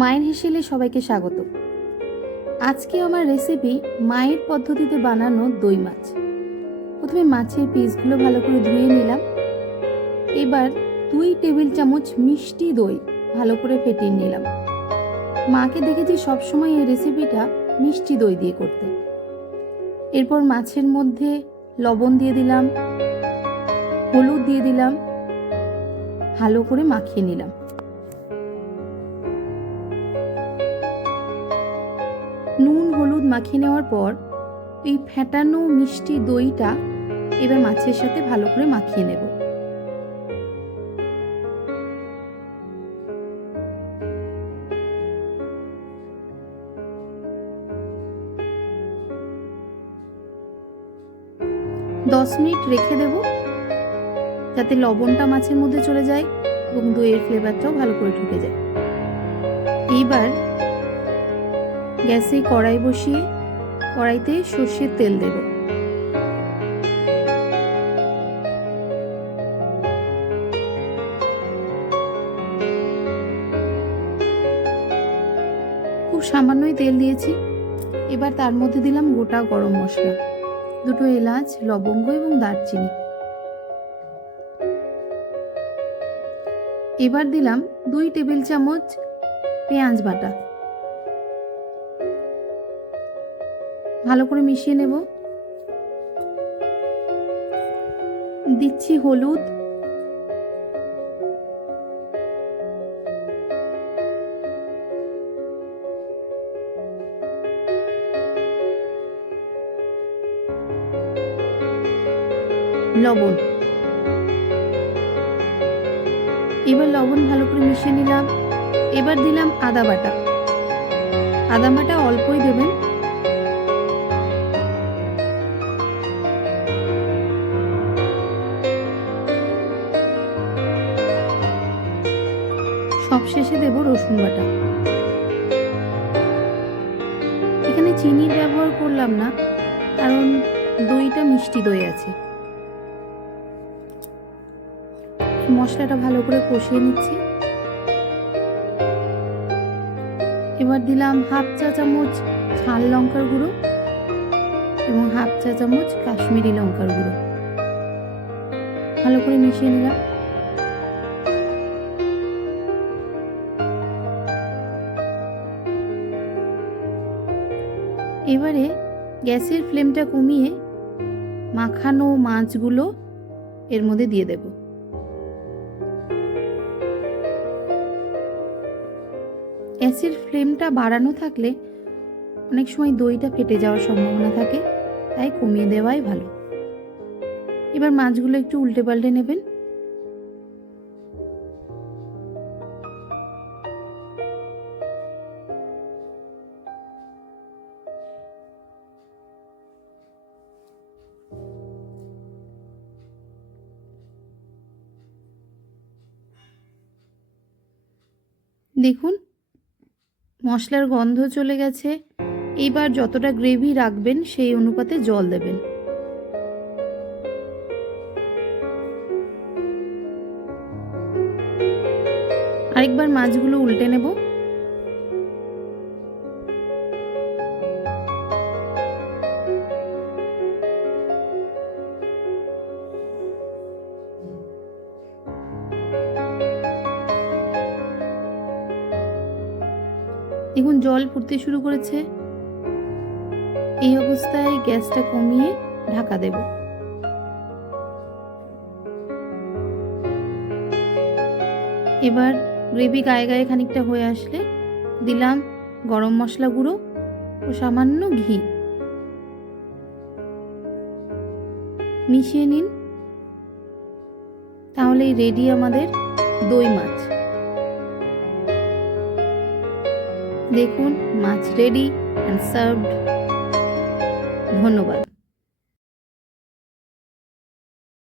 মায়ের হেসেলে সবাইকে স্বাগত। আজকে আমার রেসিপি মায়ের পদ্ধতিতে বানানো দই মাছ। প্রথমে মাছের পিসগুলো ভালো করে ধুয়ে নিলাম। এবার 2 টেবিল চামচ মিষ্টি দই ভালো করে ফেটিয়ে নিলাম। মাকে দেখেছি সবসময় এই রেসিপিটা মিষ্টি দই দিয়ে করতে। এরপর মাছের মধ্যে লবণ দিয়ে দিলাম, হলুদ দিয়ে দিলাম, ভালো করে মাখিয়ে নিলাম। নুন হলুদ মাখিয়ে নেওয়ার পর এই ফেটানো মিষ্টি দইটা এবার মাছের সাথে ভালো করে মাখিয়ে নেব। দশ মিনিট রেখে দেব যাতে লবণটা মাছের মধ্যে চলে যায় এবং দইয়ের ফ্লেভারটাও ভালো করে ঢুকে যায়। এইবার গ্যাসে কড়াই বসিয়ে কড়াইতে সর্ষের তেল দেব। খুব সামান্যই তেল দিয়েছি। এবার তার মধ্যে দিলাম গোটা গরম মশলা, 2 এলাচ, লবঙ্গ এবং দারচিনি। এবার দিলাম 2 টেবিল চামচ পেঁয়াজ বাটা, ভালো করে মিশিয়ে নেব। দিচ্ছি হলুদ, লবণ। এবার লবণ ভালো করে মিশিয়ে নিলাম। এবার দিলাম আদা বাটা। আদা বাটা অল্পই দেবেন। সবশেষে দেব রসুন বাটা। এখানে চিনির ব্যবহার করলাম না, কারণ দইটা মিষ্টি দই আছে। মশলাটা ভালো করে কষিয়ে নিচ্ছি। এবার দিলাম হাফ চা চামচ ঝাল লঙ্কার গুঁড়ো এবং হাফ চা চামচ কাশ্মীরি লঙ্কার গুঁড়ো, ভালো করে মিশিয়ে নিলাম। এবারে গ্যাসের ফ্লেমটা কমিয়ে মাখানো মাছগুলো এর মধ্যে দিয়ে দেব। গ্যাসের ফ্লেমটা বাড়ানো থাকলে অনেক সময় দইটা ফেটে যাওয়ার সম্ভাবনা থাকে, তাই কমিয়ে দেওয়াই ভালো। এবার মাছগুলো একটু উল্টে পাল্টে নেবেন। দেখুন মশলার গন্ধ চলে গেছে। এইবার যতটা গ্রেভি রাখবেন সেই অনুপাতে জল দেবেন। আরেকবার মাছগুলো উল্টে নেব। দেখুন জল ফুটতে শুরু করেছে। এই অবস্থায় গ্যাসটা কমিয়ে ঢাকা দেব। এবার গ্রেভি গায়ে গায়ে খানিকটা হয়ে আসলে দিলাম গরম মশলা গুঁড়ো ও সামান্য ঘি। মিশিয়ে নিন, তাহলেই রেডি আমাদের দই মাছ। দেখুন মাছ রেডি অ্যান্ড সার্ভড। ধন্যবাদ।